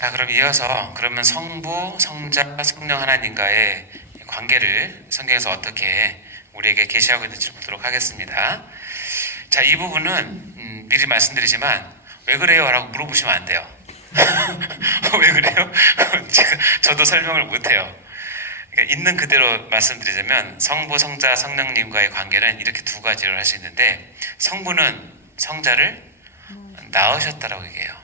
자, 그럼 이어서 그러면 성부, 성자, 성령 하나님과의 관계를 성경에서 어떻게 우리에게 계시하고 있는지 보도록 하겠습니다. 자, 이 부분은 미리 말씀드리지만 왜 그래요? 라고 물어보시면 안 돼요. 왜 그래요? 저도 설명을 못해요. 그러니까 있는 그대로 말씀드리자면 성부, 성자, 성령님과의 관계는 이렇게 두 가지로 할 수 있는데, 성부는 성자를 낳으셨다라고 얘기해요.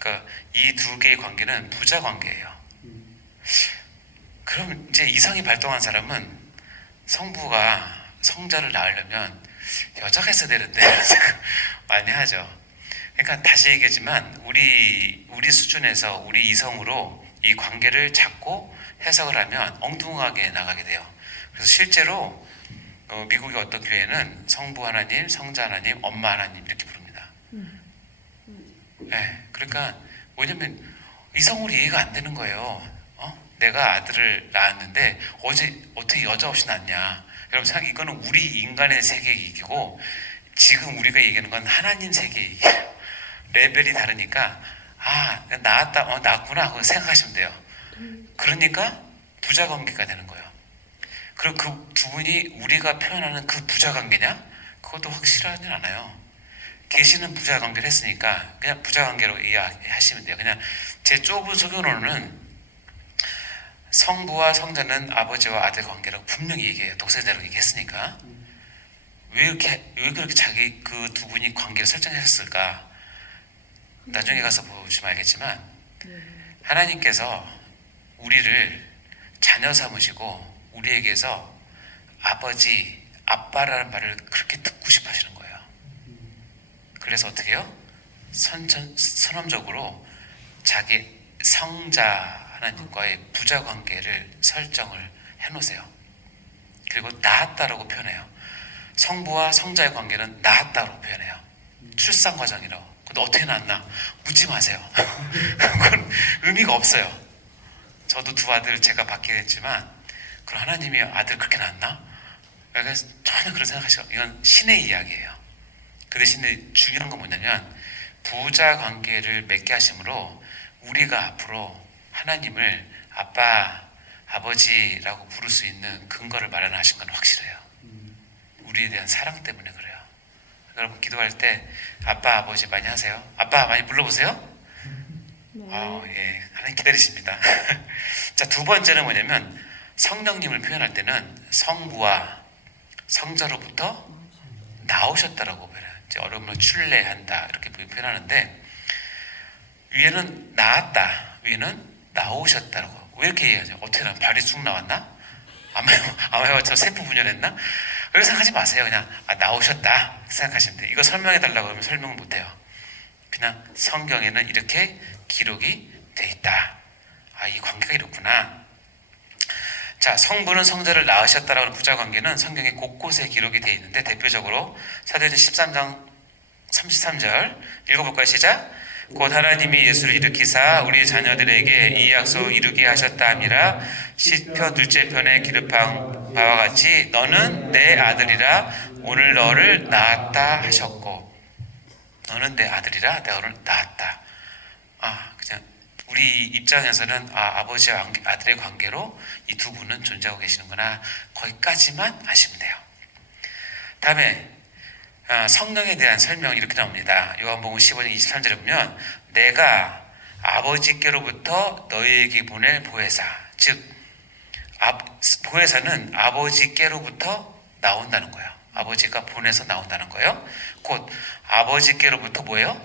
그러니까 이 두 개의 관계는 부자 관계예요. 그럼 이제 이성이 발동한 사람은 성부가 성자를 낳으려면 여자가 있어야 되는데 생각 많이 하죠. 그러니까 다시 얘기하지만 우리 수준에서 우리 이성으로 이 관계를 잡고 해석을 하면 엉뚱하게 나가게 돼요. 그래서 실제로 미국의 어떤 교회는 성부 하나님, 성자 하나님, 엄마 하나님 이렇게 부릅니다. 네, 그러니까 왜냐면 이성으로 이해가 안 되는 거예요. 내가 아들을 낳았는데 어떻게 여자 없이 낳냐? 여러분 이거는 우리 인간의 세계 얘기고 지금 우리가 얘기하는 건 하나님 세계 얘기예요. 레벨이 다르니까 낳았구나 그거 생각하시면 돼요. 그러니까 부자 관계가 되는 거예요. 그리고 그 두 분이 우리가 표현하는 그 부자 관계냐? 그것도 확실하진 않아요. 계시는 부자 관계를 했으니까 그냥 부자 관계로 이해하시면 돼요. 그냥 제 좁은 소견으로는 성부와 성자는 아버지와 아들 관계라고 분명히 얘기해요. 독생자라고 얘기했으니까. 왜 그렇게 자기 그 두 분이 관계를 설정하셨을까? 나중에 가서 보시면 알겠지만 하나님께서 우리를 자녀 삼으시고 우리에게서 아버지, 아빠라는 말을 그렇게 듣고 싶어 하시는 거예요. 그래서 어떻게 해요? 선언적으로 자기 성자 하나님과의 부자 관계를 설정을 해놓으세요. 그리고 낳았다라고 표현해요. 성부와 성자의 관계는 낳았다고 표현해요. 출산 과정이라고. 근데 어떻게 낳았나? 묻지 마세요. 그건 의미가 없어요. 저도 두 아들을 제가 받게 됐지만 그럼 하나님이 아들을 그렇게 낳았나? 그래서 전혀 그런 생각하시고 이건 신의 이야기예요. 그 대신에 중요한 건 뭐냐면 부자 관계를 맺게 하심으로 우리가 앞으로 하나님을 아빠, 아버지라고 부를 수 있는 근거를 마련하신 건 확실해요. 우리에 대한 사랑 때문에 그래요. 여러분 기도할 때 아빠, 아버지 많이 하세요? 아빠 많이 불러보세요? 네. 예, 하나님 기다리십니다. 자, 두 번째는 뭐냐면 성령님을 표현할 때는 성부와 성자로부터 나오셨다라고 표현해요. 이제 어려움을 출래한다 이렇게 표현하는데 위에는 나왔다, 위에는 나오셨다라고. 왜 이렇게 얘기하죠? 어떻게 나와? 발이 쭉 나왔나? 아마처럼 세포 분열했나? 그렇게 생각하지 마세요. 그냥 나오셨다 생각하시면 돼요. 이거 설명해달라고 하면 설명을 못해요. 그냥 성경에는 이렇게 기록이 돼 있다. 이 관계가 이렇구나. 자, 성부는 성자를 낳으셨다라고 하는 부자 관계는 성경에 곳곳에 기록이 돼 있는데 대표적으로 사도행전 13장 33절 읽어볼까요? 시작. 곧 하나님이 예수를 일으키사 우리 자녀들에게 이 약속을 이루게 하셨다 함이라. 시편 둘째 편에 기록한 바와 같이 너는 내 아들이라 오늘 너를 낳았다 하셨고, 너는 내 아들이라 내가 너를 낳았다. 그냥 우리 입장에서는 아버지와 아들의 관계로 이 두 분은 존재하고 계시는구나. 거기까지만 아시면 돼요. 다음에 성령에 대한 설명이 이렇게 나옵니다. 요한복음 15장 23절에 보면 내가 아버지께로부터 너희에게 보낼 보혜사, 즉 보혜사는 아버지께로부터 나온다는 거예요. 아버지가 보내서 나온다는 거예요. 곧 아버지께로부터 뭐예요?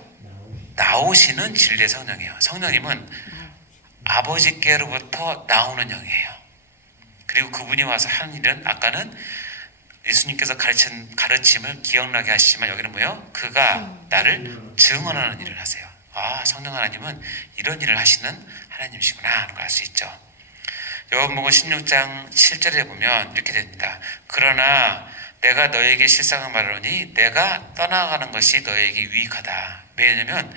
나오시는 진리의 성령이에요. 성령님은 아버지께로부터 나오는 영이에요. 그리고 그분이 와서 하는 일은 아까는 예수님께서 가르친 가르침을 기억나게 하시지만 여기는 뭐예요? 그가 나를 증언하는 일을 하세요. 성령 하나님은 이런 일을 하시는 하나님이시구나 하는 걸 알 수 있죠. 요한복음 16장 7절에 보면 이렇게 됩니다. 그러나 내가 너에게 실상을 말하노니 내가 떠나가는 것이 너에게 유익하다. 왜냐하면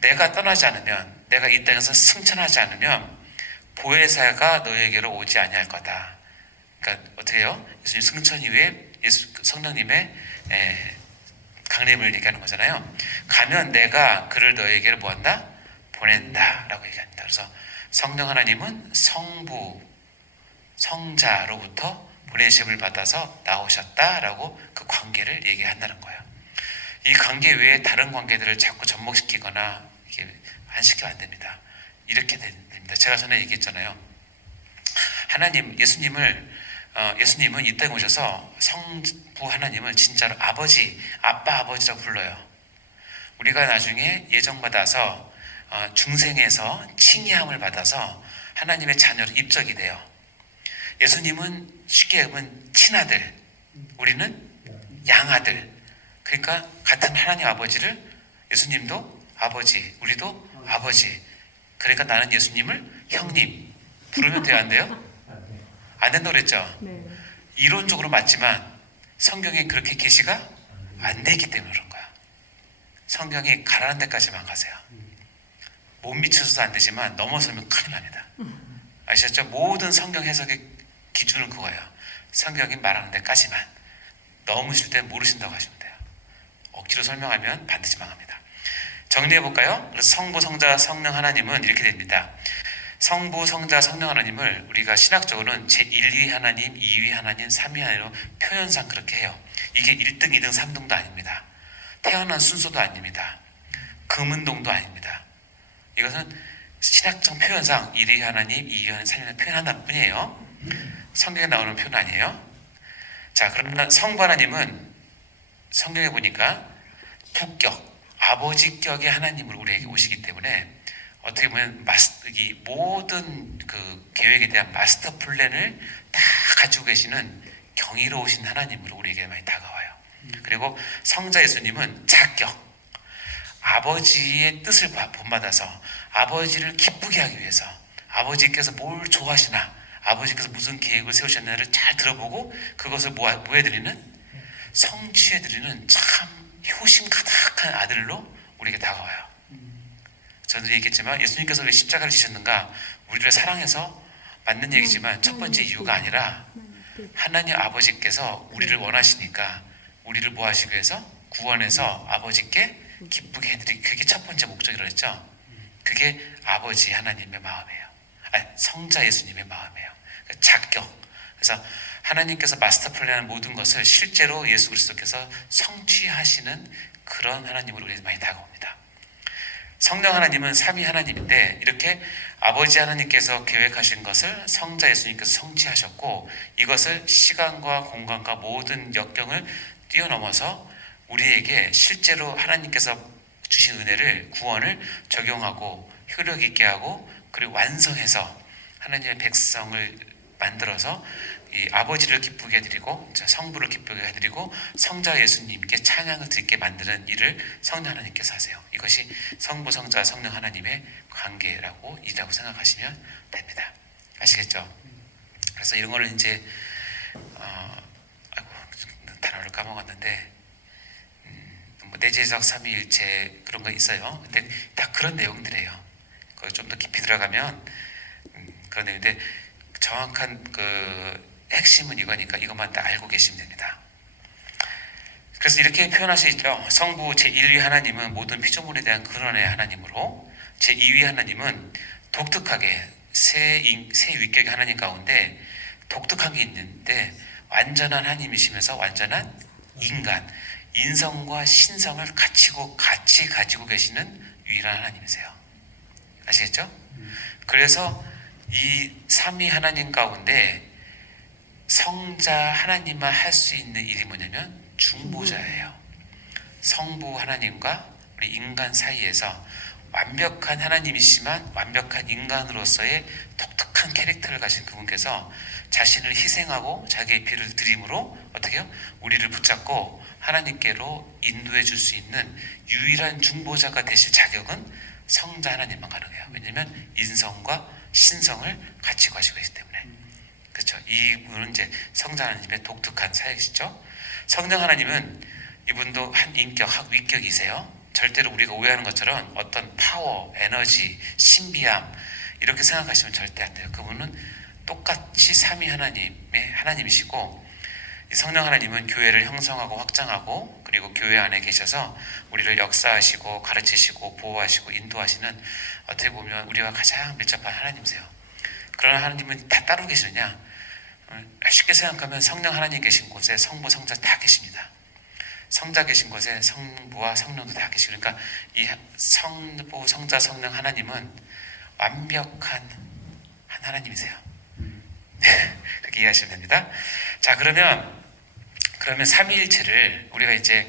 내가 떠나지 않으면, 내가 이 땅에서 승천하지 않으면 보혜사가 너에게로 오지 아니할 거다. 그러니까 어떻게 해요? 예수님 승천 이후에 성령님의 강림을 얘기하는 거잖아요. 가면 내가 그를 너에게로 뭐한다? 보낸다라고 얘기합니다. 그래서 성령 하나님은 성부, 성자로부터 보내심을 받아서 나오셨다라고 그 관계를 얘기한다는 거예요. 이 관계 외에 다른 관계들을 자꾸 접목시키거나 이렇게 안 시키면 안 됩니다. 이렇게 됩니다. 제가 전에 얘기했잖아요. 예수님은 이 땅에 오셔서 성부 하나님을 진짜로 아버지, 아빠, 아버지라고 불러요. 우리가 나중에 예정받아서 중생에서 칭의함을 받아서 하나님의 자녀로 입적이 돼요. 예수님은 쉽게 하면 친아들, 우리는 양아들. 그러니까 같은 하나님 아버지를 예수님도 아버지, 우리도 아버지. 그러니까 나는 예수님을 형님 부르면 돼요, 안 돼요? 안 된다고 그랬죠? 네. 이론적으로 맞지만 성경에 그렇게 계시가 안 되기 때문에 그런 거야. 성경이 가라는 데까지만 가세요. 못 미쳐서도 안 되지만 넘어서면 큰일 납니다. 아시겠죠? 모든 성경 해석의 기준은 그거예요. 성경이 말하는 데까지만. 넘으실 때 모르신다고 하시면 돼요. 억지로 설명하면 반드시 망합니다. 정리해볼까요? 그래서 성부, 성자, 성령 하나님은 이렇게 됩니다. 성부, 성자, 성령 하나님을 우리가 신학적으로는 제1위 하나님, 2위 하나님, 3위 하나님으로 표현상 그렇게 해요. 이게 1등, 2등, 3등도 아닙니다. 태어난 순서도 아닙니다. 금은동도 아닙니다. 이것은 신학적 표현상 1위 하나님, 2위 하나님, 3위 하나님 표현한다는 뿐이에요. 성경에 나오는 표현 아니에요. 자, 그러면 성부 하나님은 성경에 보니까 부격, 아버지격의 하나님으로 우리에게 오시기 때문에 어떻게 보면 이 모든 그 계획에 대한 마스터 플랜을 다 가지고 계시는 경이로우신 하나님으로 우리에게 많이 다가와요. 그리고 성자 예수님은 자격, 아버지의 뜻을 본받아서 아버지를 기쁘게 하기 위해서 아버지께서 뭘 좋아하시나, 아버지께서 무슨 계획을 세우셨나를 잘 들어보고 그것을 뭐 해드리는, 성취해드리는 참 효심 가득한 아들로 우리에게 다가와요. 저도 얘기했지만 예수님께서 왜 십자가를 지셨는가, 우리를 사랑해서 맞는 얘기지만 첫 번째 이유가 아니라 하나님 아버지께서 우리를 원하시니까 우리를 뭐 하시기 위해서 구원해서 아버지께 기쁘게 해드리기, 그게 첫 번째 목적이라고 했죠. 그게 아버지 하나님의 마음이에요. 성자 예수님의 마음이에요. 자격. 그래서 하나님께서 마스터 플랜한 모든 것을 실제로 예수 그리스도께서 성취하시는 그런 하나님으로 우리에게 많이 다가옵니다. 성령 하나님은 삼위 하나님인데 이렇게 아버지 하나님께서 계획하신 것을 성자 예수님께서 성취하셨고, 이것을 시간과 공간과 모든 역경을 뛰어넘어서 우리에게 실제로 하나님께서 주신 은혜를, 구원을 적용하고 효력 있게 하고 그리고 완성해서 하나님의 백성을 만들어서 이 아버지를 기쁘게 해드리고 성부를 기쁘게 해드리고 성자 예수님께 찬양을 드리게 만드는 일을 성령 하나님께서 하세요. 이것이 성부, 성자, 성령 하나님의 관계라고 이라고 생각하시면 됩니다. 아시겠죠? 그래서 이런 거를 이제 단어를 까먹었는데 뭐 내재적 삼위일체 그런 거 있어요. 근데 다 그런 내용들이에요. 거기 좀 더 깊이 들어가면 그런 내용인데 정확한 그 핵심은 이거니까 이것만 다 알고 계시면 됩니다. 그래서 이렇게 표현할 수 있죠. 성부 제1위 하나님은 모든 피조물에 대한 근원의 하나님으로, 제2위 하나님은 독특하게 세 위격의 하나님 가운데 독특한 게 있는데 완전한 하나님이시면서 완전한 인간, 인성과 신성을 같이 가지고 계시는 유일한 하나님이세요. 아시겠죠? 그래서 이 삼위 하나님 가운데 성자 하나님만 할 수 있는 일이 뭐냐면 중보자예요. 성부 하나님과 우리 인간 사이에서 완벽한 하나님이시지만 완벽한 인간으로서의 독특한 캐릭터를 가진 그분께서 자신을 희생하고 자기의 피를 드림으로 어떻게 해요? 우리를 붙잡고 하나님께로 인도해 줄 수 있는 유일한 중보자가 되실 자격은 성자 하나님만 가능해요. 왜냐하면 인성과 신성을 같이 가지고 계시기 때문에. 그렇죠. 이분은 이제 성자 하나님의 독특한 사역이시죠. 성령 하나님은 이분도 한 인격, 한 위격이세요. 절대로 우리가 오해하는 것처럼 어떤 파워, 에너지, 신비함 이렇게 생각하시면 절대 안 돼요. 그분은 똑같이 삼위 하나님의 하나님이시고 이 성령 하나님은 교회를 형성하고 확장하고 그리고 교회 안에 계셔서 우리를 역사하시고 가르치시고 보호하시고 인도하시는 어떻게 보면 우리와 가장 밀접한 하나님이세요. 그러나 하나님은 다 따로 계시느냐? 쉽게 생각하면 성령 하나님 계신 곳에 성부 성자 다 계십니다. 성자 계신 곳에 성부와 성령도 다 계시고, 그러니까 이 성부 성자 성령 하나님은 완벽한 한 하나님이세요. 그렇게 이해하시면 됩니다. 자, 그러면 삼위일체를 우리가 이제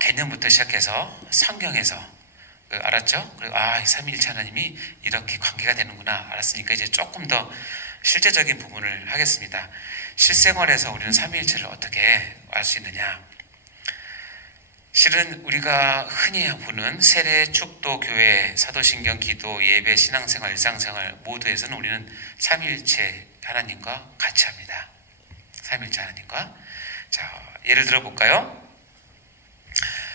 개념부터 시작해서 성경에서 알았죠? 그리고 이 삼위일체 하나님이 이렇게 관계가 되는구나 알았으니까 이제 조금 더 실제적인 부분을 하겠습니다. 실생활에서 우리는 삼위일체를 어떻게 알 수 있느냐? 실은 우리가 흔히 보는 세례, 축도, 교회, 사도신경, 기도, 예배, 신앙생활, 일상생활 모두에서는 우리는 삼위일체 하나님과 같이 합니다. 삼위일체 하나님과. 자, 예를 들어 볼까요?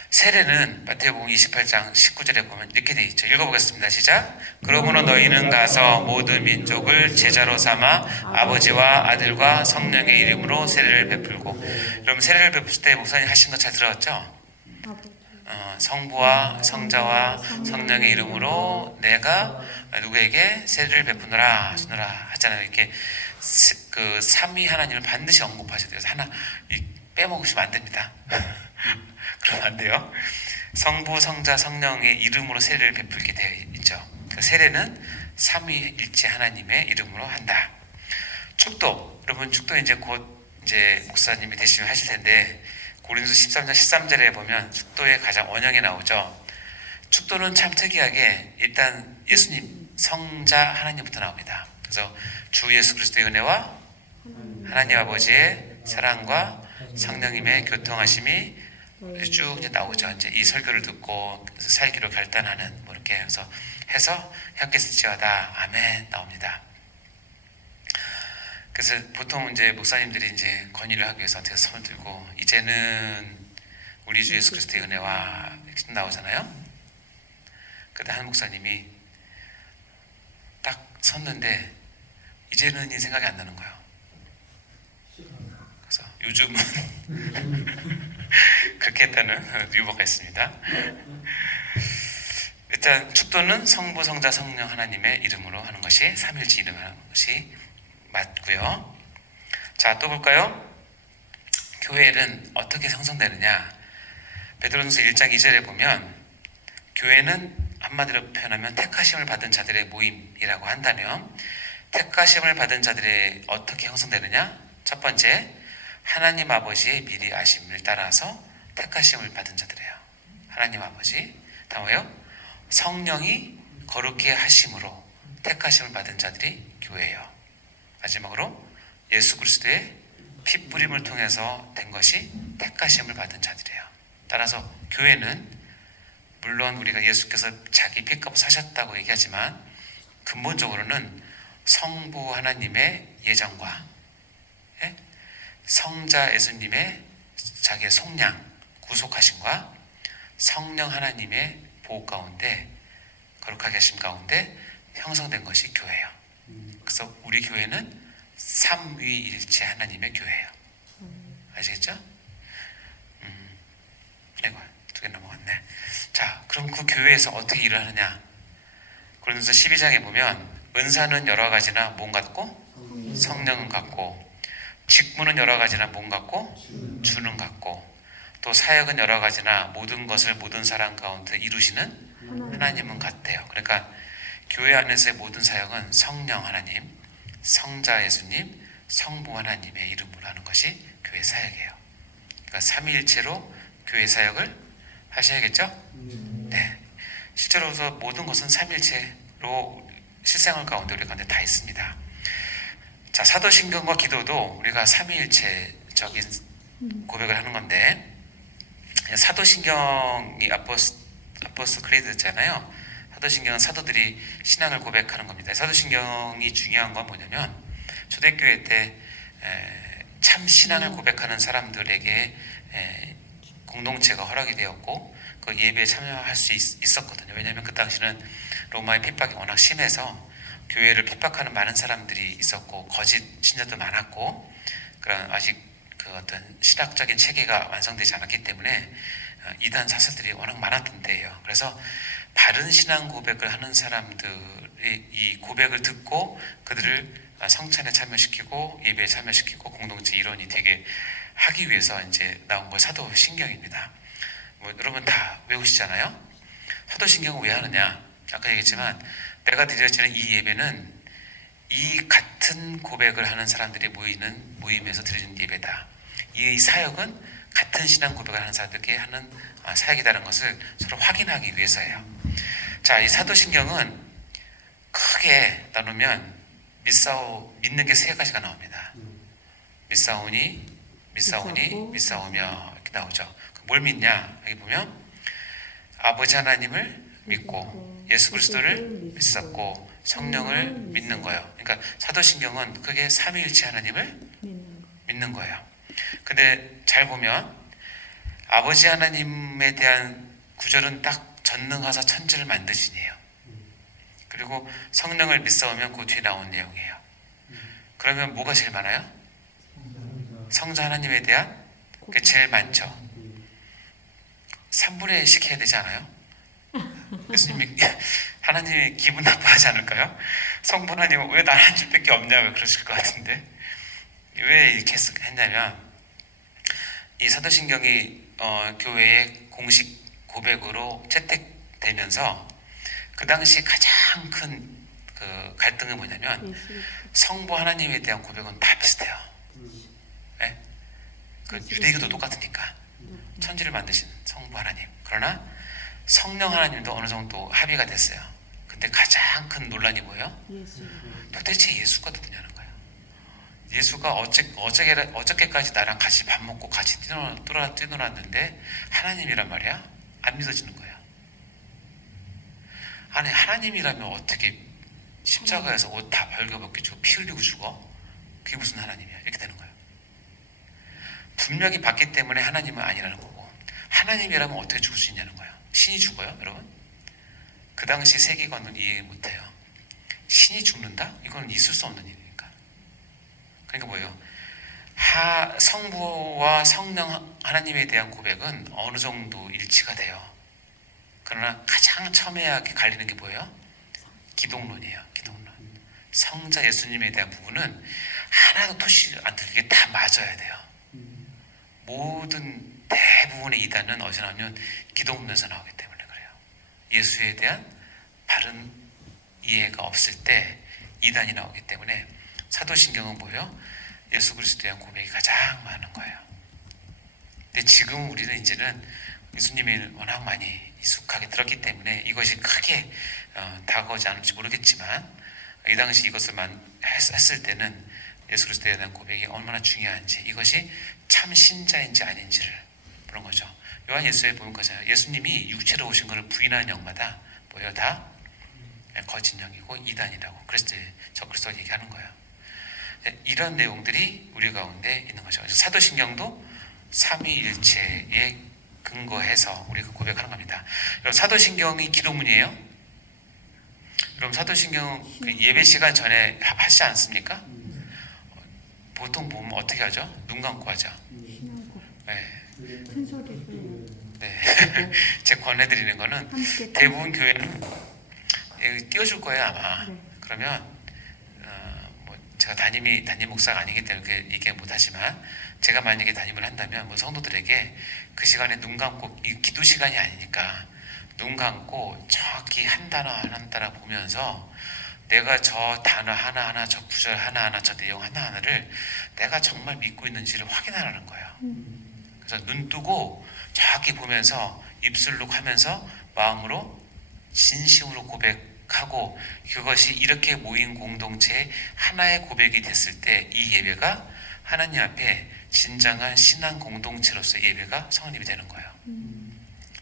세례는 마태복음 28장 19절에 보면 이렇게 되어 있죠. 읽어보겠습니다. 시작. 그러므로 너희는 가서 모든 민족을 제자로 삼아 아버지와 아들과 성령의 이름으로 세례를 베풀고. 그럼 세례를 베풀 때 목사님 하신 거 잘 들었죠? 성부와 성자와 성령의 이름으로 내가 누구에게 세례를 베푸노라 주노라 하잖아요. 이렇게 그 삼위 하나님을 반드시 언급하셔야 돼요. 하나 빼먹으시면 안 됩니다. 그러면 안 돼요. 성부, 성자, 성령의 이름으로 세례를 베풀게 되어 있죠. 그 세례는 삼위일체 하나님의 이름으로 한다. 축도, 여러분 축도 이제 곧 이제 목사님이 되시면 하실 텐데 고린도서 13장 13절에 보면 축도의 가장 원형이 나오죠. 축도는 참 특이하게 일단 예수님 성자 하나님부터 나옵니다. 그래서 주 예수 그리스도의 은혜와 하나님 아버지의 사랑과 성령님의 교통하심이 쭉 이제 나오죠. 이제 이 설교를 듣고 살기로 결단하는 뭐 이렇게 해서 형께서지어다 아멘 나옵니다. 그래서 보통 이제 목사님들이 이제 건의를 하기 위해서 어떻게 손을 들고 이제는 우리 주 예수 그리스도의 은혜와 이렇게 나오잖아요. 그때 한 목사님이 딱 섰는데 이제는이 생각이 안 나는 거예요. 그래서 요즘은 그렇게 했다는 유머가 있습니다. 일단 축도는 성부, 성자, 성령 하나님의 이름으로 하는 것이 삼일체 이름 하는 것이 맞고요. 자, 또 볼까요? 교회는 어떻게 형성되느냐? 베드로전서 1장 2절에 보면 교회는 한마디로 표현하면 택하심을 받은 자들의 모임이라고 한다면 택하심을 받은 자들의 어떻게 형성되느냐? 첫 번째, 하나님 아버지의 미리 아심을 따라서 택하심을 받은 자들이에요. 하나님 아버지. 다음에요. 성령이 거룩히 하심으로 택하심을 받은 자들이 교회예요. 마지막으로 예수 그리스도의 핏부림을 통해서 된 것이 택하심을 받은 자들이에요. 따라서 교회는 물론 우리가 예수께서 자기 핏값을 사셨다고 얘기하지만 근본적으로는 성부 하나님의 예정과 성자 예수님의 자기의 속량 구속하심과 성령 하나님의 보호 가운데 거룩하게 하심 가운데 형성된 것이 교회예요. 그래서 우리 교회는 삼위일체 하나님의 교회예요. 아시겠죠? 이거 2개 넘어갔네. 자, 그럼 그 교회에서 어떻게 일을 하느냐? 고린도서 12장에 보면 은사는 여러 가지나 몸 같고 성령은 같고 직무는 여러 가지나 몸 같고 주는 같고 또 사역은 여러 가지나 모든 것을 모든 사람 가운데 이루시는 하나님은 같대요. 그러니까 교회 안에서의 모든 사역은 성령 하나님, 성자 예수님, 성부 하나님의 이름으로 하는 것이 교회 사역이에요. 그러니까 삼위일체로 교회 사역을 하셔야겠죠? 네. 실제로서 모든 것은 삼위일체로 실생활 가운데 우리 가운데 다 있습니다. 자, 사도신경과 기도도 우리가 삼위일체적인 고백을 하는 건데 사도신경이 아포스토 크리드잖아요. 사도신경은 사도들이 신앙을 고백하는 겁니다. 사도신경이 중요한 건 뭐냐면 초대교회 때 참 신앙을 고백하는 사람들에게 공동체가 허락이 되었고 그 예배에 참여할 수 있었거든요. 왜냐하면 그 당시는 로마의 핍박이 워낙 심해서 교회를 핍박하는 많은 사람들이 있었고 거짓 신자도 많았고 그런 아직 그 어떤 신학적인 체계가 완성되지 않았기 때문에 이단 사설들이 워낙 많았던 때예요. 그래서 바른 신앙 고백을 하는 사람들이 이 고백을 듣고 그들을 성찬에 참여시키고 예배에 참여시키고 공동체 일원이 되게 하기 위해서 이제 나온 거 사도신경입니다. 뭐 여러분 다 외우시잖아요. 사도신경을 왜 하느냐? 아까 얘기했지만 내가 드려지는 이 예배는 이 같은 고백을 하는 사람들이 모이는 모임에서 드려지는 예배다. 이 사역은 같은 신앙 고백을 하는 사람들에게 하는 사역이라는 것을 서로 확인하기 위해서예요. 자, 이 사도신경은 크게 나누면 믿는 게 세 가지가 나옵니다. 믿사오니, 믿사오며 이렇게 나오죠. 뭘 믿냐? 여기 보면 아버지 하나님을 믿고 예수 그리스도를 믿었고 성령을 믿는 거예요. 그러니까 사도신경은 크게 삼위일체 하나님을 믿는 거예요. 근데 잘 보면 아버지 하나님에 대한 구절은 딱 전능하사 천지를 만드시니에요. 그리고 성령을 믿사오면 그 뒤에 나온 내용이에요. 그러면 뭐가 제일 많아요? 성자 하나님에 대한 게 제일 많죠. 3분의 1씩 해야 되지 않아요? 예수님이 하나님이 기분 나빠하지 않을까요? 성부 하나님은 왜 난 한 줄밖에 없냐 왜 그러실 것 같은데 왜 이렇게 했냐면 이 사도신경이 교회의 공식 고백으로 채택되면서 그 당시 가장 큰 그 갈등은 뭐냐면 성부 하나님에 대한 고백은 다 비슷해요. 네? 그 유대교도 똑같으니까 천지를 만드신 성부 하나님. 그러나 성령 하나님도 어느 정도 합의가 됐어요. 근데 가장 큰 논란이 뭐예요? 도대체 예수가 누구냐는 거예요. 예수가 어저께까지 나랑 같이 밥 먹고 같이 뛰놀았는데 하나님이란 말이야? 안 믿어지는 거예요. 아니 하나님이라면 어떻게 십자가에서 옷 다 벌거벗기고 피 흘리고 죽어? 그게 무슨 하나님이야? 이렇게 되는 거예요. 분명히 봤기 때문에 하나님은 아니라는 거고 하나님이라면 어떻게 죽을 수 있냐는 거예요. 신이 죽어요, 여러분? 그 당시 세계관은 이해 못해요. 신이 죽는다? 이건 있을 수 없는 일이니까. 그러니까 뭐예요? 성부와 성령 하나님에 대한 고백은 어느 정도 일치가 돼요. 그러나 가장 첨예하게 갈리는 게 뭐예요? 기독론이에요. 기독론. 성자 예수님에 대한 부분은 하나도 토시 안 들리게 다 맞아야 돼요. 모든 대부분의 이단은 어디서 나오면 기독론에서 나오기 때문에 그래요. 예수에 대한 바른 이해가 없을 때 이단이 나오기 때문에 사도신경은 뭐예요? 예수 그리스도에 대한 고백이 가장 많은 거예요. 근데 지금 우리는 이제는 예수님이 워낙 많이 익숙하게 들었기 때문에 이것이 크게 다가오지 않을지 모르겠지만 이 당시 이것을 했을 때는 예수 그리스도에 대한 고백이 얼마나 중요한지 이것이 참 신자인지 아닌지를 그런 거죠. 요한 예수에 보면 거잖아요. 예수님이 육체로 오신 것을 부인하는 영마다 뭐예요? 다 거짓 영이고 이단이라고 그리스도 얘기하는 거예요. 이런 내용들이 우리 가운데 있는 거죠. 그래서 사도신경도 삼위일체에 근거해서 우리가 고백하는 겁니다. 여러분 사도신경이 기도문이에요? 여러분 사도신경 그 예배 시간 전에 하시지 않습니까? 보통 보면 어떻게 하죠? 눈 감고 하죠. 네. 네. 제가 권해드리는 거는 대부분 교회는 띄워줄 거예요 아마. 그러면 뭐 제가 담임 목사가 아니기 때문에 얘기 못하지만 제가 만약에 담임을 한다면 뭐 성도들에게 그 시간에 눈 감고 이 기도 시간이 아니니까 눈 감고 정확히 한 단어 한 단어 보면서 내가 저 단어 하나하나 저 구절 하나하나 저 내용 하나하나를 내가 정말 믿고 있는지를 확인하라는 거예요. 그래서 눈 뜨고 정확히 보면서 입술로 하면서 마음으로 진심으로 고백하고 그것이 이렇게 모인 공동체의 하나의 고백이 됐을 때 이 예배가 하나님 앞에 진정한 신앙 공동체로서 예배가 성립이 되는 거예요.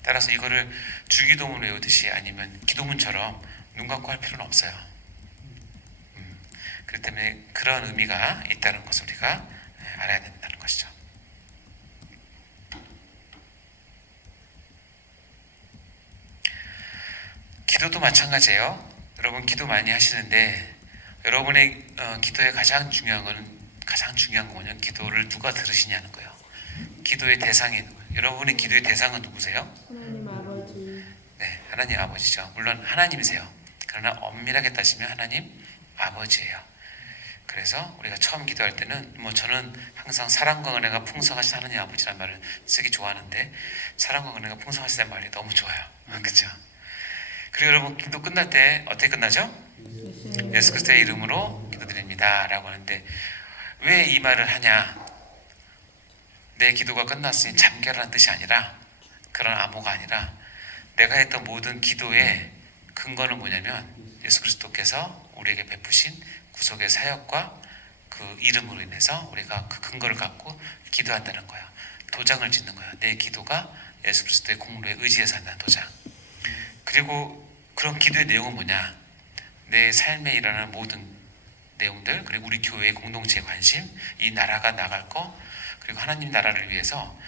따라서 이거를 주기도문 외우듯이 아니면 기도문처럼 눈 감고 할 필요는 없어요. 그렇기 때문에 그런 의미가 있다는 것을 우리가 알아야 된다는 것이죠. 기도도 마찬가지예요. 여러분 기도 많이 하시는데 여러분의 기도의 가장 중요한 것은 가장 중요한 건 뭐냐면 기도를 누가 들으시냐는 거예요. 기도의 대상이 여러분의 기도의 대상은 누구세요? 하나님 아버지. 네, 하나님 아버지죠. 물론 하나님이세요. 그러나 엄밀하게 따지면 하나님 아버지예요. 그래서 우리가 처음 기도할 때는 뭐 저는 항상 사랑과 은혜가 풍성하신 하나님 아버지라는 말을 쓰기 좋아하는데 사랑과 은혜가 풍성하시다는 말이 너무 좋아요. 그렇죠? 그리고 여러분 기도 끝날 때 어떻게 끝나죠? 예수 그리스도의 이름으로 기도드립니다 라고 하는데 왜 이 말을 하냐? 내 기도가 끝났으니 잠결하는 뜻이 아니라 그런 암호가 아니라 내가 했던 모든 기도의 근거는 뭐냐면 예수 그리스도께서 우리에게 베푸신 구속의 사역과 그 이름으로 인해서 우리가 그 근거를 갖고 기도한다는 거야. 도장을 짓는 거야. 내 기도가 예수 그리스도의 공로에 의지해서 한다는 도장. 그리고 그런 기도의 내용은 뭐냐? 내 삶에 일어나는 모든 내용들, 그리고 우리 교회의 공동체의 관심, 이 나라가 나갈 거, 그리고 하나님 나라를 위해서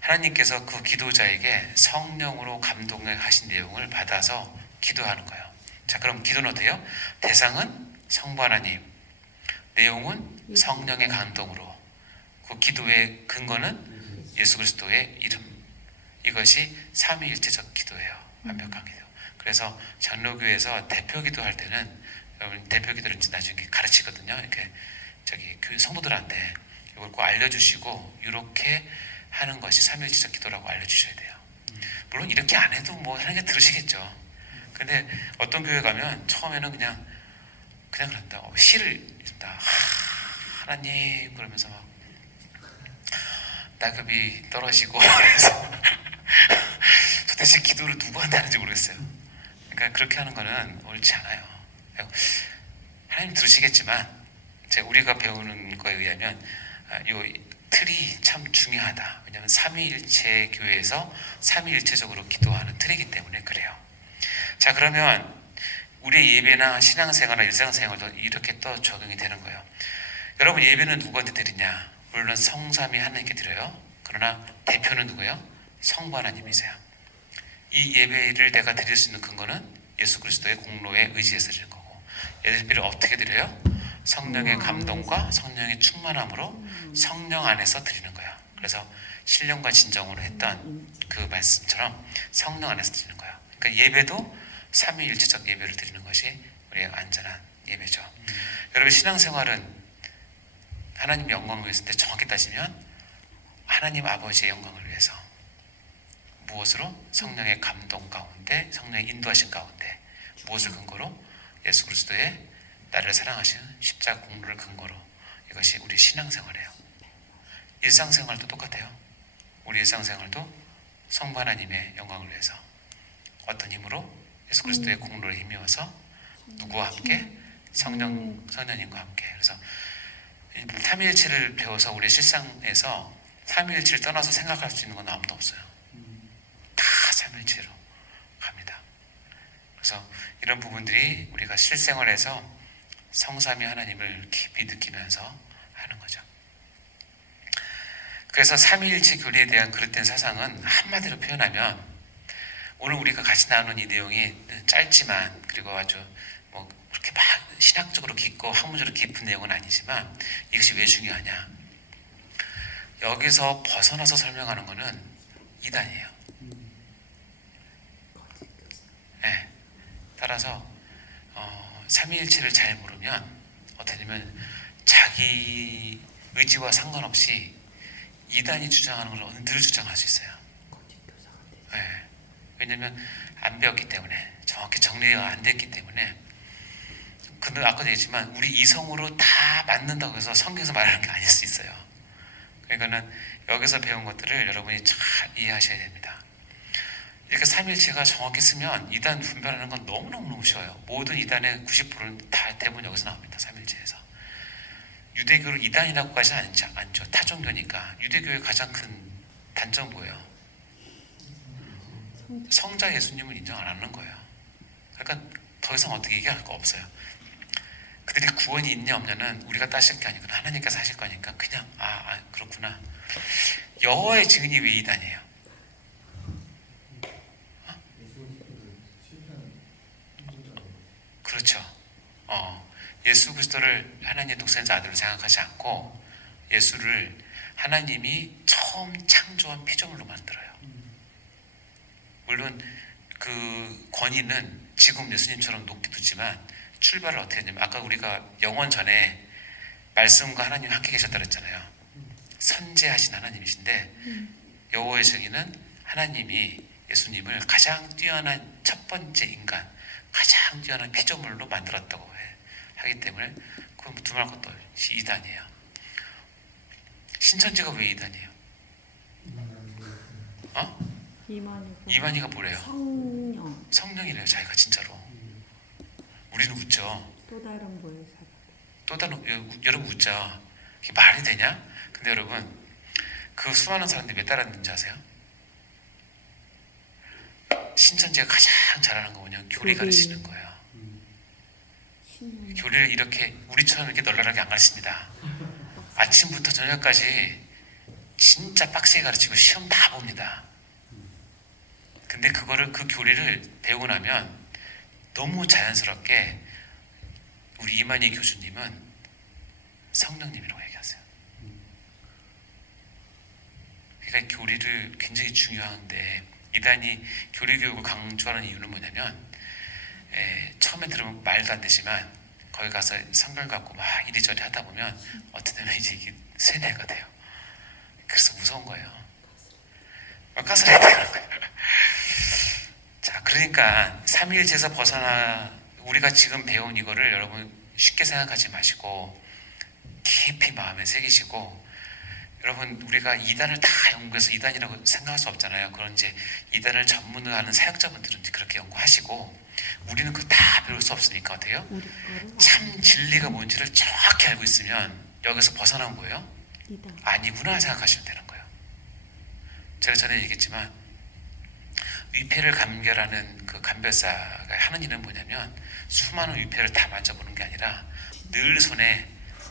하나님께서 그 기도자에게 성령으로 감동을 하신 내용을 받아서 기도하는 거예요. 자, 그럼 기도는 어때요? 대상은 성부 하나님, 내용은 성령의 감동으로, 그 기도의 근거는 예수 그리스도의 이름. 이것이 삼위일체적 기도예요. 완벽한 기도. 그래서 장로교에서 대표 기도할 때는 여러분 대표 기도를 나중에 가르치거든요. 이렇게 저기 성도들한테 이걸 꼭 알려주시고 이렇게 하는 것이 삼위일체적 기도라고 알려주셔야 돼요. 물론 이렇게 안 해도 뭐 하나님 들으시겠죠. 근데 어떤 교회 가면 처음에는 그냥 그런다. 시를 읽다. 하나님 그러면서 막 낙엽이 떨어지고 그래서 도대체 기도를 누구한테 하는지 모르겠어요. 그러니까 그렇게 하는 거는 옳지 않아요. 하나님 들으시겠지만 우리가 배우는 거에 의하면 이 틀이 참 중요하다. 왜냐하면 삼위일체 교회에서 삼위일체적으로 기도하는 틀이기 때문에 그래요. 자, 그러면 우리의 예배나 신앙생활이나 일상생활도 이렇게 또 적용이 되는 거예요. 여러분 예배는 누구한테 드리냐? 물론 성삼위 하나님께 드려요. 그러나 대표는 누구예요? 성부 하나님이세요. 이 예배를 내가 드릴 수 있는 근거는 예수 그리스도의 공로에 의지해서 드리는 거고, 예배를 어떻게 드려요? 성령의 감동과 성령의 충만함으로 성령 안에서 드리는 거예요. 그래서 신령과 진정으로 했던 그 말씀처럼 성령 안에서 드리는 거예요. 그러니까 예배도 삼위일체적 예배를 드리는 것이 우리의 안전한 예배죠. 여러분 신앙생활은 하나님 영광을 위해서 정확히 따지면 하나님 아버지의 영광을 위해서 무엇으로? 성령의 감동 가운데, 성령의 인도하신 가운데 무엇을 근거로? 예수 그리스도의 나를 사랑하시는 십자가 공로를 근거로. 이것이 우리 신앙생활이에요. 일상생활도 똑같아요. 우리 일상생활도 성부 하나님의 영광을 위해서 어떤 힘으로? 예수 그리스도의 공로를 힘입어서 누구와 함께? 성령님과 함께. 그래서 삼위일체를 배워서 우리 실상에서 삼위일체를 떠나서 생각할 수 있는 건 아무도 없어요. 다 삼위일체로 갑니다. 그래서 이런 부분들이 우리가 실생활에서 성삼위 하나님을 깊이 느끼면서 하는 거죠. 그래서 삼위일체 교리에 대한 그릇된 사상은 한마디로 표현하면 오늘 우리가 같이 나눈 이 내용이 짧지만 그리고 아주 뭐 그렇게 막 신학적으로 깊고 학문적으로 깊은 내용은 아니지만 이것이 왜 중요하냐? 여기서 벗어나서 설명하는 것은 이단이에요. 네. 따라서 삼위일체를 잘 모르면 어떻게 되면 자기 의지와 상관없이 이단이 주장하는 걸 언제를 주장할 수 있어요. 네. 왜냐하면 안 배웠기 때문에 정확히 정리가 안 됐기 때문에. 근데 아까도 얘기했지만 우리 이성으로 다 맞는다고 해서 성경에서 말하는 게 아닐 수 있어요. 그러니까는 여기서 배운 것들을 여러분이 잘 이해하셔야 됩니다. 이렇게 삼일체가 정확히 쓰면 이단 분별하는 건 너무너무 쉬워요. 모든 이단의 90%는 다 대부분 여기서 나옵니다. 삼일체에서. 유대교를 이단이라고까지는 않죠. 타종교니까. 유대교의 가장 큰 단점 뭐예요? 성자 예수님을 인정 안 하는 거예요. 그러니까 더 이상 어떻게 얘기할 거 없어요. 그들이 구원이 있냐 없냐는 우리가 따질 게 아니고 하나님께서 하실 거니까 그냥 그렇구나. 여호와의 증인이 왜 이단이에요? 그렇죠. 예수 그리스도를 하나님의 독생자 아들로 생각하지 않고 예수를 하나님이 처음 창조한 피조물로 만들어요. 물론 그 권위는 지금 예수님처럼 높게 두지만 출발을 어떻게 했냐면 아까 우리가 영원 전에 말씀과 하나님 함께 계셨다 그랬잖아요. 선재하신 하나님이신데 여호와의 증인은 하나님이 예수님을 가장 뛰어난 첫 번째 인간, 가장 뛰어난 피조물로 만들었다고 하기 때문에 그건 두말할 것도 없이 이단이에요. 신천지가 왜 이단이에요? 이만이고 이만희가 뭐래요? 성령 성령이래요. 자기가 진짜로. 우리는 웃죠. 또 다른 보혜사. 또 다른 여러분 웃죠. 이게 말이 되냐? 근데 여러분 그 수많은 사람들이 왜 따랐는지 아세요? 신천지가 가장 잘하는 거 뭐냐면 교리 가르치는 거예요. 신령 교리를 이렇게 우리처럼 이렇게 널널하게 안 가르칩니다. 아침부터 저녁까지 진짜 빡세게 가르치고 시험 다 봅니다. 근데 그 교리를 배우고 나면 너무 자연스럽게 우리 이만희 교수님은 성령님이라고 얘기하세요. 그러니까 교리를 굉장히 중요한데 이단이 교리 교육을 강조하는 이유는 뭐냐면 처음에 들으면 말도 안 되지만 거기 가서 성경 갖고 막 이리저리 하다 보면 어떻게 되면 이제 이게 세뇌가 돼요. 그래서 무서운 거예요. 막 가스라이팅 하는 거예요. 자, 그러니까 삼위일체에서 벗어나 우리가 지금 배운 이거를 여러분 쉽게 생각하지 마시고 깊이 마음에 새기시고 여러분 우리가 이단을 다 연구해서 이단이라고 생각할 수 없잖아요. 그런 이제 이단을 전문으로 하는 사역자분들은 그렇게 연구하시고 우리는 그거 다 배울 수 없으니까 어때요? 우리 거로 참 진리가 뭔지를 정확히 알고 있으면 여기서 벗어나면 뭐예요? 이단. 아니구나 생각하시면 되는 거예요. 제가 전에 얘기했지만 위패를 감결하는 그 감별사가 하는 일은 뭐냐면 수많은 위패를 다 만져보는 게 아니라 늘 손에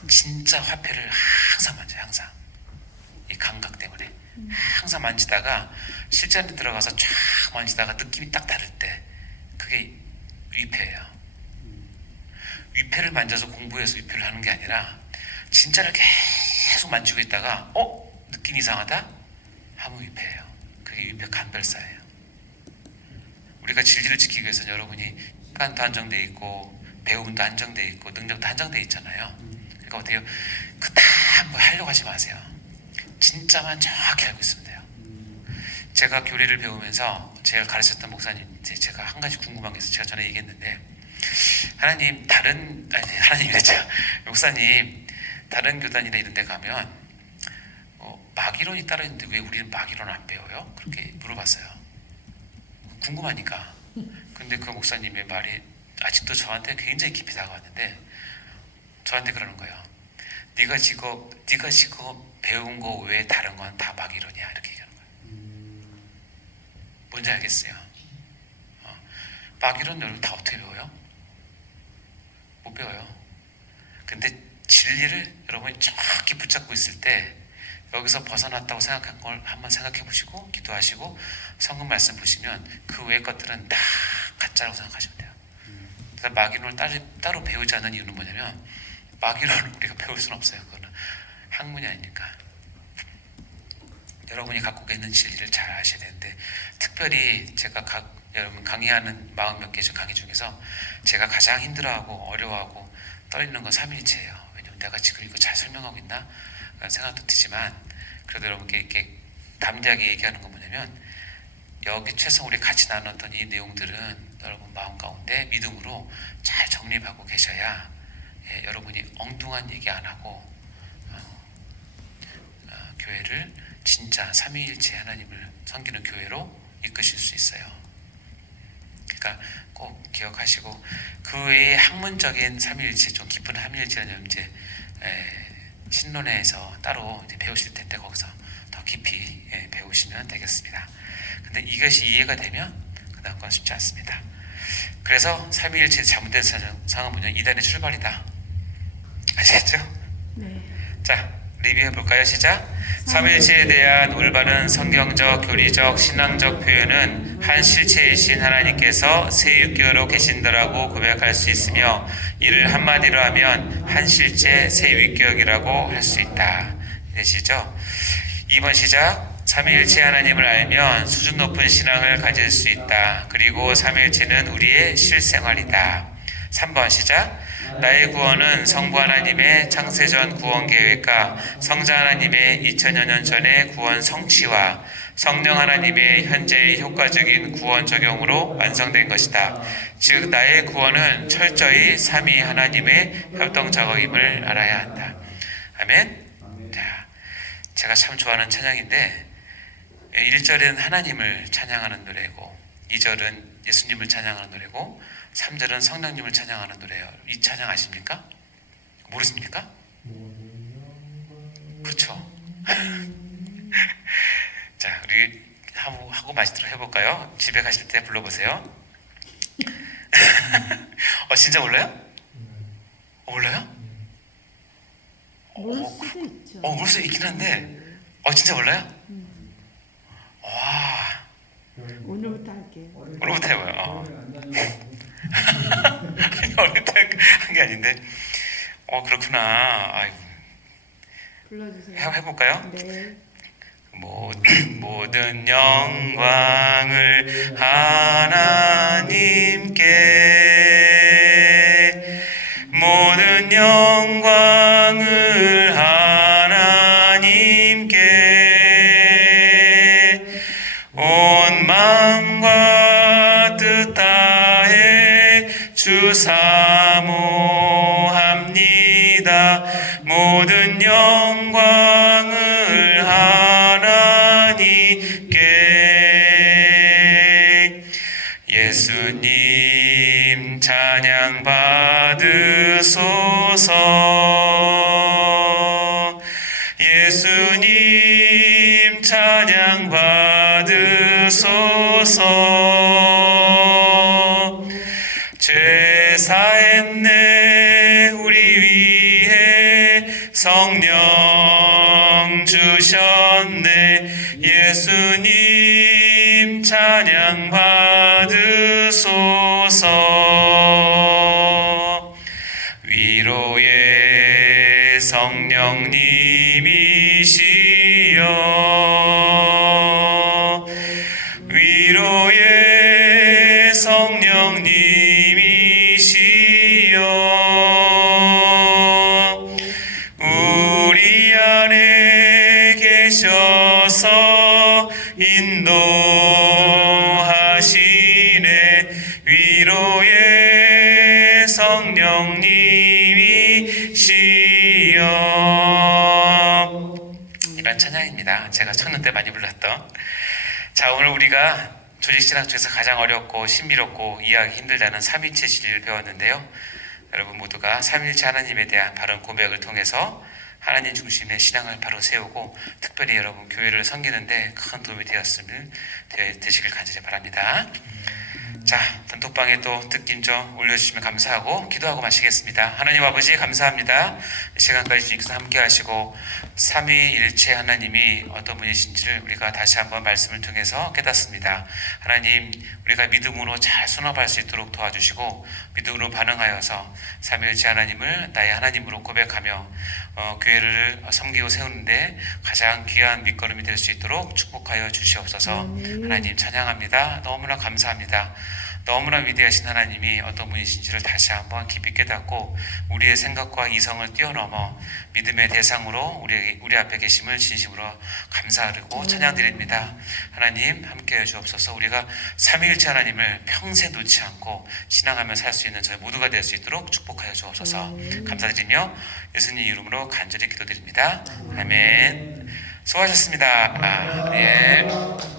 진짜 화폐를 항상 만져요. 항상 이 감각 때문에 항상 만지다가 실전에 들어가서 쫙 만지다가 느낌이 딱 다를 때 그게 위패예요. 위패를 만져서 공부해서 위패를 하는 게 아니라 진짜를 계속 만지고 있다가 느낌 이상하다? 하면 위패예요. 그게 위패 감별사예요. 우리가 진리를 지키기 위해서는 여러분이 시간도 한정돼 있고 배움도 한정돼 있고 능력도 한정돼 있잖아요. 그러니까 어때요? 그다 뭐 하려고 하지 마세요. 진짜만 정확히 알고 있으면 돼요. 제가 교리를 배우면서 제가 가르쳤던 목사님 제가 한 가지 궁금한 게 있어요. 제가 전에 얘기했는데 하나님이랬죠. 목사님 다른 교단이나 이런 데 가면 마귀론이 따로 있는데 왜 우리는 마귀론 안 배워요? 그렇게 물어봤어요. 궁금하니까. 근데 그 목사님의 말이 아직도 저한테 굉장히 깊이 다가왔는데 저한테 그러는 거예요. 네가 지금 배운 거 외에 다른 건 다 마귀론이야 이렇게 얘기하는 거예요. 뭔지 알겠어요? 마귀론 여러분 다 어떻게 배워요? 못 배워요. 근데 진리를 여러분이 정확히 붙잡고 있을 때 여기서 벗어났다고 생각한 걸 한번 생각해 보시고 기도하시고 성경 말씀 보시면 그 외의 것들은 다 가짜라고 생각하시면 돼요. 그래서 마귀론을 따로 배우지 않는 이유는 뭐냐면 마귀론을 우리가 배울 수는 없어요. 그거는 학문이 아니니까. 여러분이 갖고 있는 진리를 잘 아셔야 되는데 특별히 제가 여러분 강의하는 40몇 개 강의 중에서 제가 가장 힘들어하고 어려워하고 떨리는 건 삼위일체예요. 왜냐면 내가 지금 이거 잘 설명하고 있나? 라는 생각도 드지만 그래도 여러분께 이렇게 담대하게 얘기하는 건 뭐냐면 여기 최소 우리 같이 나눴던 이 내용들은 여러분 마음 가운데 믿음으로 잘 정립하고 계셔야 여러분이 엉뚱한 얘기 안 하고 교회를 진짜 삼위일체 하나님을 섬기는 교회로 이끄실 수 있어요. 그러니까 꼭 기억하시고 그 외에 학문적인 삼위일체 좀 깊은 삼위일체는 이제 신론에서 따로 이제 배우실 텐데 거기서 더 깊이 배우시면 되겠습니다. 근데 이것이 이해가 되면 그 다음 건 쉽지 않습니다. 그래서 삼위일체 잘못된 상황은 뭐냐? 이단의 출발이다. 아시겠죠? 네. 자, 리뷰해 볼까요? 시작. 삼위일체에 대한 올바른 성경적, 교리적, 신앙적 표현은 한 실체이신 하나님께서 세육교로 계신다라고 고백할 수 있으며 이를 한마디로 하면 한 실체 세육교이라고 할 수 있다. 되시죠? 2번 시작. 삼위일체 하나님을 알면 수준 높은 신앙을 가질 수 있다. 그리고 삼위일체는 우리의 실생활이다. 3번 시작. 나의 구원은 성부 하나님의 창세전 구원 계획과 성자 하나님의 2000여 년 전의 구원 성취와 성령 하나님의 현재의 효과적인 구원 적용으로 완성된 것이다. 즉 나의 구원은 철저히 삼위 하나님의 협동 작업임을 알아야 한다. 아멘. 자, 제가 참 좋아하는 찬양인데 1절은 하나님을 찬양하는 노래고 2절은 예수님을 찬양하는 노래고 3절은 성령님을 찬양하는 노래예요. 이 찬양 아십니까? 모르십니까? 그렇죠. 자, 우리 하고 마시도록 해볼까요? 집에 가실 때 불러보세요. 진짜 몰라요? 몰라요? 모를 수도 있죠. 모를 수 있긴 한데 진짜 몰라요? 와, 오늘부터 할게요. 오늘부터 해봐요. 어릴 때 한 게 아닌데 그렇구나. 아이고. 불러주세요. 해볼까요? 네. 모든 영광을 하나님께 모든 영광을 하나님께 온 마음과 뜻 다해 주 사모합니다. 모든 영광을 하나님께 예수님 찬양 받으소서. 예수님 찬양 받으소서. 죄 사했네 우리 위해 성령 주셨네. 예수님 찬양 받으소서. 위로의 성령님이시여 위로의 성령님이시여 우리 안에 계셔서 인도하시네. 위로의 성령님이시여. 이런 찬양입니다. 제가 청년 때 많이 불렀던. 자, 오늘 우리가 조직신학 중에서 가장 어렵고 신비롭고 이해하기 힘들다는 삼위일체 진리를 배웠는데요. 여러분 모두가 삼위일체 하나님에 대한 바른 고백을 통해서 하나님 중심의 신앙을 바로 세우고 특별히 여러분 교회를 섬기는데 큰 도움이 되시길 간절히 바랍니다. 자, 단톡방에 또 뜻김 올려주시면 감사하고 기도하고 마치겠습니다. 하나님 아버지 감사합니다. 이 시간까지 주님께서 함께 하시고 삼위일체 하나님이 어떤 분이신지를 우리가 다시 한번 말씀을 통해서 깨닫습니다. 하나님, 우리가 믿음으로 잘 순합할 수 있도록 도와주시고 믿음으로 반응하여서 삼위일체 하나님을 나의 하나님으로 고백하며 교회를 섬기고 세우는데 가장 귀한 밑거름이 될 수 있도록 축복하여 주시옵소서. 하나님 찬양합니다. 너무나 감사합니다. 너무나 위대하신 하나님이 어떤 분이신지를 다시 한번 깊이 깨닫고 우리의 생각과 이성을 뛰어넘어 믿음의 대상으로 우리 앞에 계심을 진심으로 감사하고 찬양드립니다. 하나님 함께해 주옵소서. 우리가 삼위일체 하나님을 평생 놓지 않고 신앙하며 살 수 있는 저희 모두가 될 수 있도록 축복하여 주옵소서. 감사드리며 예수님 이름으로 간절히 기도드립니다. 아멘. 수고하셨습니다. 예.